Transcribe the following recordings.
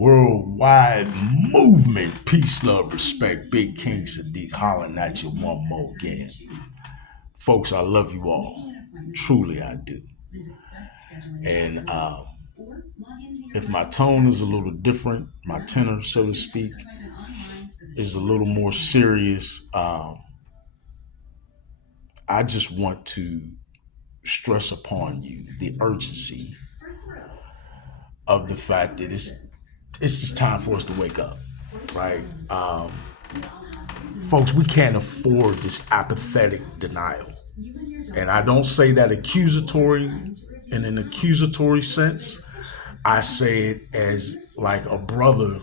Worldwide movement, peace, love, respect. Big King Sadiq hollering at you one more again. Folks, I love you all. Truly, I do. And if my tone is a little different, my tenor, so to speak, is a little more serious, I just want to stress upon you the urgency of the fact that it's just time for us to wake up, right? Folks, we can't afford this apathetic denial. And I don't say that accusatory in an accusatory sense. I say it as like a brother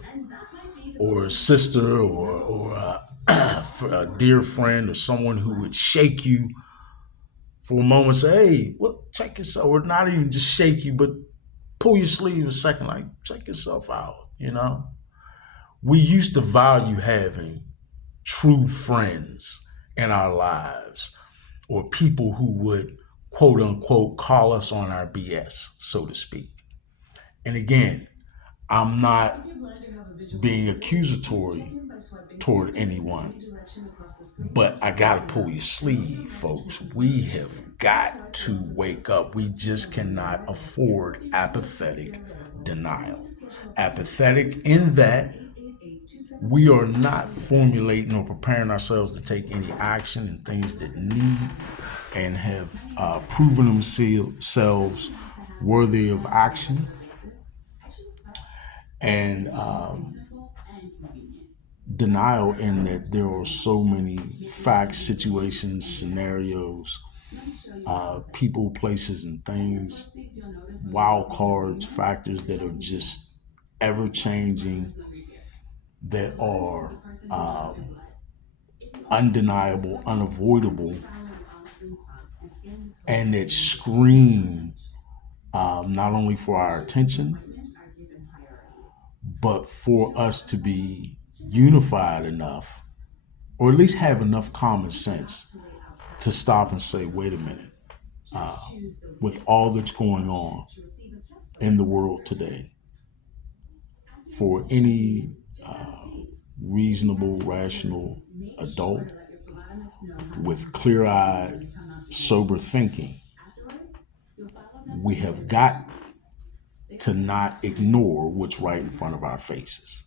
or a sister or a dear friend or someone who would shake you for a moment, say, hey, well, check yourself, or not even just shake you, but pull your sleeve a second, like, check yourself out, you know? We used to value having true friends in our lives or people who would, quote unquote, call us on our BS, so to speak. And again, I'm not being accusatory toward anyone, but I got to pull your sleeve, folks. We have got to wake up. We just cannot afford apathetic denial. Apathetic in that we are not formulating or preparing ourselves to take any action in things that need and have proven themselves worthy of action. And denial in that there are so many facts, situations, scenarios, people, places, and things, wild cards, factors that are just ever changing, that are undeniable, unavoidable, and that scream not only for our attention, but for us to be unified enough, or at least have enough common sense to stop and say, wait a minute, with all that's going on in the world today, for any reasonable, rational adult with clear-eyed, sober thinking, we have got to not ignore what's right in front of our faces,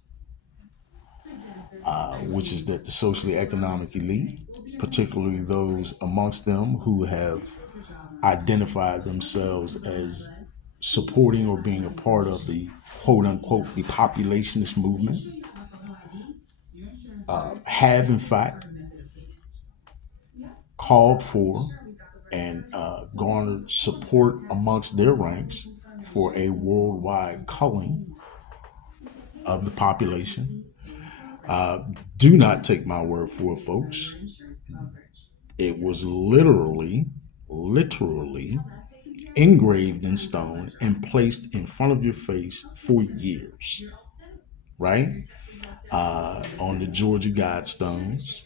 which is that the socially economic elite, particularly those amongst them who have identified themselves as supporting or being a part of the quote unquote depopulationist movement, have in fact called for and garnered support amongst their ranks for a worldwide culling of the population. Do not take my word for it, folks. It was literally engraved in stone and placed in front of your face for years, right? On the Georgia Guidestones.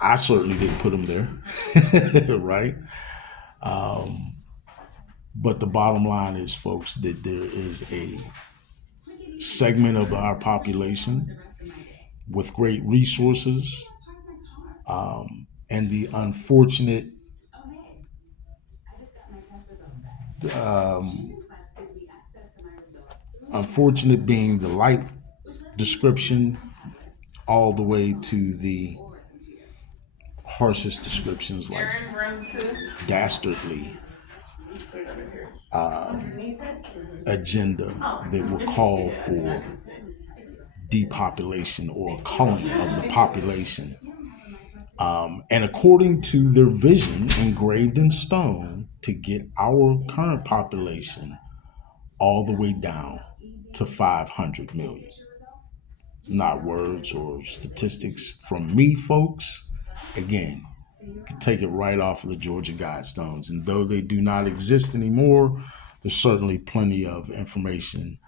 I certainly didn't put them there, right? But the bottom line is, folks, that there is a segment of our population with great resources, and the um, unfortunate being the light description, all the way to the harshest descriptions like dastardly agenda that will call for depopulation or culling of the population. And according to their vision engraved in stone, to get our current population all the way down to 500 million. Not words or statistics from me, folks. Again, you can take it right off of the Georgia Guidestones. And though they do not exist anymore, there's certainly plenty of information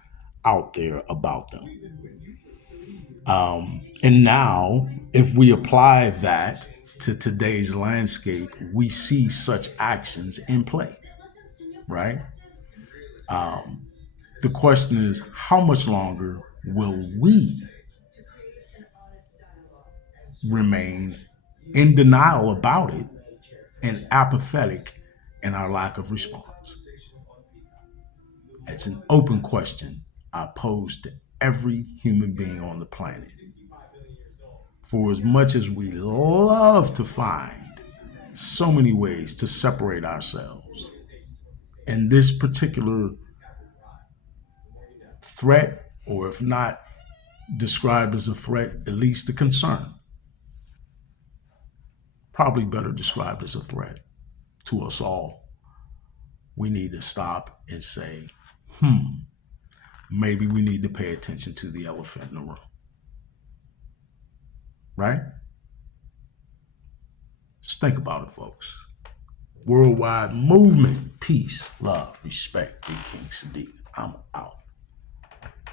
out there about them. And now, if we apply that to today's landscape, we see such actions in play, right? The question is, how much longer will we remain in denial about it and apathetic in our lack of response? It's an open question I pose to every human being on the planet. For as much as we love to find so many ways to separate ourselves, in this particular threat, or if not described as a threat, at least a concern, probably better described as a threat to us all, we need to stop and say, maybe we need to pay attention to the elephant in the room. Right? Just think about it, folks. Worldwide movement, peace, love, respect. Big King Sadiq. I'm out.